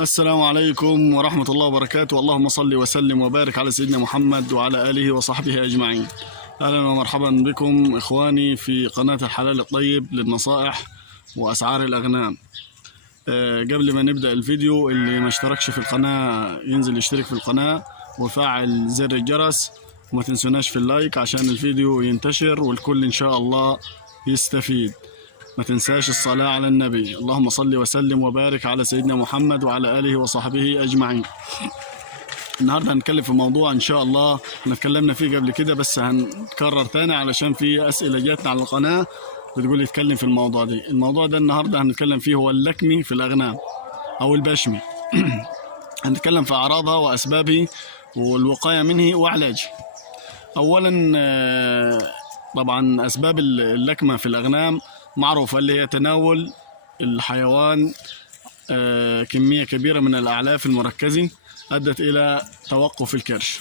السلام عليكم ورحمة الله وبركاته. اللهم صل وسلم وبارك على سيدنا محمد وعلى آله وصحبه أجمعين. أهلا ومرحبا بكم إخواني في قناة الحلال الطيب للنصائح وأسعار الأغنام. قبل ما نبدأ الفيديو، اللي ما اشتركش في القناة ينزل يشترك في القناة وفعل زر الجرس، وما تنسوناش في اللايك عشان الفيديو ينتشر والكل إن شاء الله يستفيد. ما تنساش الصلاة على النبي، اللهم صل وسلم وبارك على سيدنا محمد وعلى آله وصحبه أجمعين. النهاردة هنتكلم في موضوع إن شاء الله احنا اتكلمنا فيه قبل كده، بس هنكرر تاني علشان في أسئلة جاتنا على القناة بتقول يتكلم في الموضوع ده. الموضوع ده النهاردة هنتكلم فيه هو اللكمي في الأغنام أو البشمي. هنتكلم في أعراضها وأسبابه والوقاية منه وعلاجه. أولا طبعا أسباب اللكمة في الأغنام معروفة، اللي هي تناول الحيوان كمية كبيرة من الأعلاف المركزة أدت إلى توقف الكرش.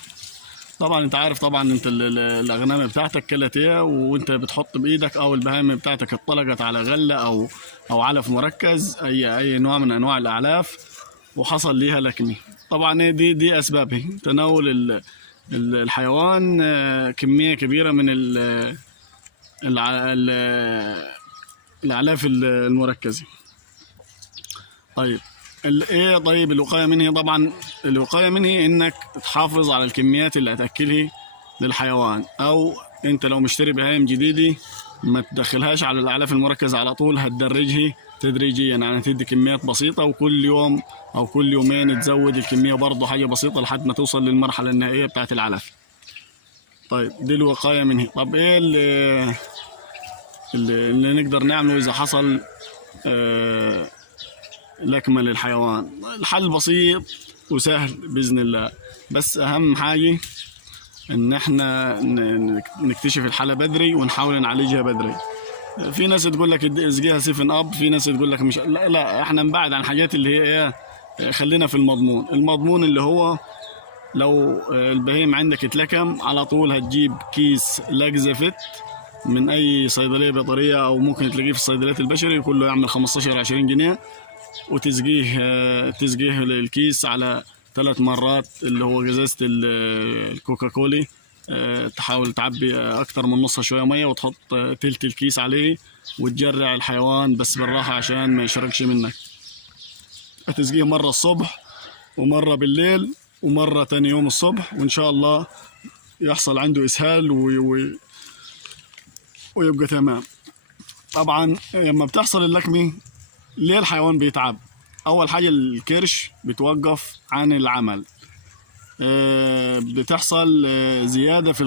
طبعا انت عارف، طبعا انت الأغنام بتاعتك كلت ايه وانت بتحط بإيدك، أو البهائم بتاعتك اتطلقت على غلة أو علف مركز، أي نوع من أنواع الأعلاف، وحصل ليها لكمة. طبعا دي أسبابها، تناول الحيوان كمية كبيرة من الأعلاف المركزة. طيب الوقاية منه، طبعا الوقاية منه انك تحافظ على الكميات اللي هتأكلها للحيوان، او انت لو مشتري بهايم جديدة ما تدخلهاش على الأعلاف المركزة على طول، هتدرجها تدريجيا، يعني تدي كميات بسيطة وكل يوم او كل يومين تزود الكمية برضه حاجة بسيطة لحد ما توصل للمرحلة النهائية بتاعت العلف. طيب دي الوقاية منه. طب ايه اللي نقدر نعمله إذا حصل لكمة للحيوان؟ الحل بسيط وسهل بإذن الله، بس أهم حاجة إن إحنا نكتشف الحالة بدري ونحاول نعالجها بدري. في ناس تقول لك اسقيها 7 أب، في ناس تقول لك مش، لا إحنا نبعد عن الحاجات اللي هي إيه، خلينا في المضمون اللي هو لو البهيم عندك اتلكم على طول هتجيب كيس لاكزافيت من اي صيدليه بيطريه، او ممكن تلاقيه في الصيدليات البشري، كله يعمل 15-20 جنيه، تسقيه الكيس على 3 مرات، اللي هو ازازه الكوكا كولي. تحاول تعبي اكتر من نصها شويه ميه وتحط تلت الكيس عليه وتجرع الحيوان بس بالراحه عشان ما يشرقش منك. هتسقيه مره الصبح ومره بالليل ومره تاني يوم الصبح، وان شاء الله يحصل عنده اسهال ويبقى تمام. طبعا لما بتحصل اللكمة ليه الحيوان بيتعب؟ اول حاجة الكرش بتوقف عن العمل، بتحصل زيادة في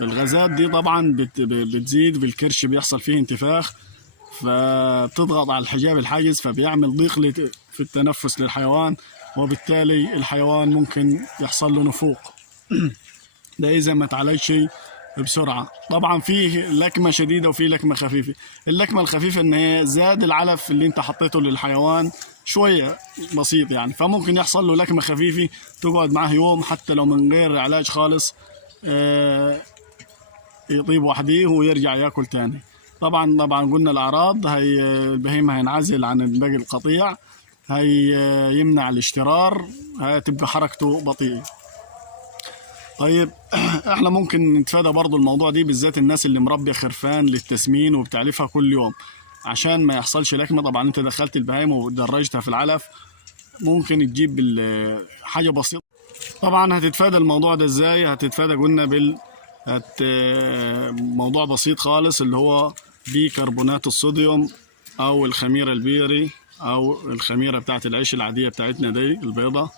الغازات دي طبعا بتزيد في الكرش، بيحصل فيه انتفاخ، فبتضغط على الحجاب الحاجز، فبيعمل ضيق في التنفس للحيوان، وبالتالي الحيوان ممكن يحصل له نفوق. ده إذا ما تعالجش بسرعة. طبعا في لكمة شديدة وفي لكمة خفيفة. اللكمة الخفيفة ان هي زاد العلف اللي انت حطيته للحيوان شوية بسيط يعني، فممكن يحصل له لكمة خفيفة تقعد معه يوم حتى لو من غير علاج خالص، يطيب وحده ويرجع ياكل تاني. طبعا قلنا الأعراض، هي البهيمة هينعزل عن باقي القطيع، هي يمنع الاشترار، هتبقى حركته بطيئة. طيب احنا ممكن نتفادى برضو الموضوع دي، بالذات الناس اللي مربيه خرفان للتسمين وبتعلفها كل يوم عشان ما يحصلش لكمه. طبعا انت دخلت البهايم ودرجتها في العلف، ممكن تجيب حاجه بسيطه. طبعا هتتفادى الموضوع ده ازاي؟ هتتفادى قلنا موضوع بسيط خالص، اللي هو بيكربونات الصوديوم او الخميره البيري او الخميره بتاعت العيش العاديه بتاعتنا دي البيضه.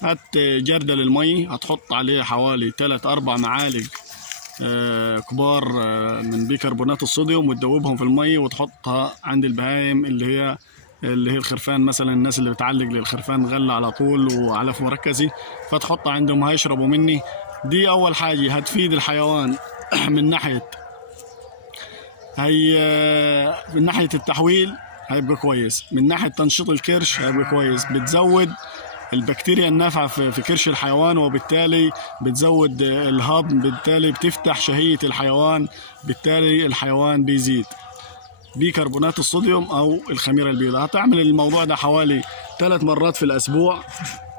هات جردل المي، هتحط عليه حوالي 3-4 معالق كبار من بيكربونات الصوديوم، وتدوبهم في المي وتحطها عند البهايم اللي هي الخرفان، مثلا الناس اللي بتعلق للخرفان غله على طول وعلف مركزي، فتحطها عندهم هيشربوا مني. دي اول حاجه هتفيد الحيوان من ناحيه من ناحيه التحويل هيبقى كويس، من ناحيه تنشيط الكرش هيبقى كويس، بتزود البكتيريا النافعة في كرش الحيوان، وبالتالي بتزود الهضم، بالتالي بتفتح شهية الحيوان، بالتالي الحيوان بيزيد. بيكربونات الصوديوم او الخميره البيضاء. هتعمل الموضوع ده حوالي 3 مرات في الاسبوع،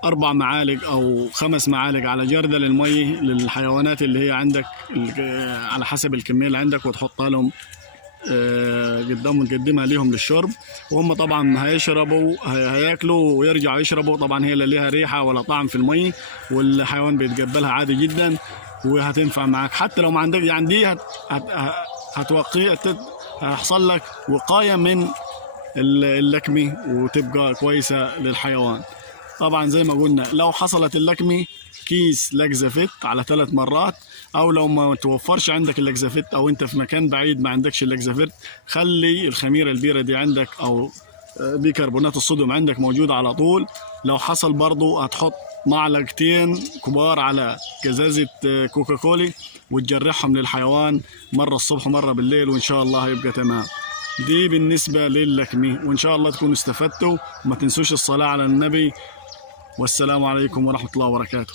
4 معالق او 5 معالق على جردل المي للحيوانات اللي هي عندك على حسب الكميه اللي عندك، وتحطها لهم قدام نقدمها ليهم للشرب. وهم طبعا هيشربوا هياكلوا ويرجعوا يشربوا. طبعا هي لا ليها ريحه ولا طعم في المي، والحيوان بيتقبلها عادي جدا وهتنفع معاك. حتى لو ما عندك يعني دي هتوقي هيحصل لك وقايه من اللكمه وتبقى كويسه للحيوان. طبعا زي ما قلنا لو حصلت اللكمه كيس لاكزافيت على 3 مرات، او لو ما توفرش عندك اللاكزافيت او انت في مكان بعيد ما عندكش اللاكزافيت، خلي الخميره البيره دي عندك او بيكربونات الصوديوم عندك موجود على طول. لو حصل برضو هتحط معلقتين كبار على قزازه كوكاكولي وتجرحهم للحيوان مره الصبح ومره بالليل، وان شاء الله هيبقى تمام. دي بالنسبه للكمه، وان شاء الله تكونوا استفدتوا. وما تنسوش الصلاه على النبي، والسلام عليكم ورحمه الله وبركاته.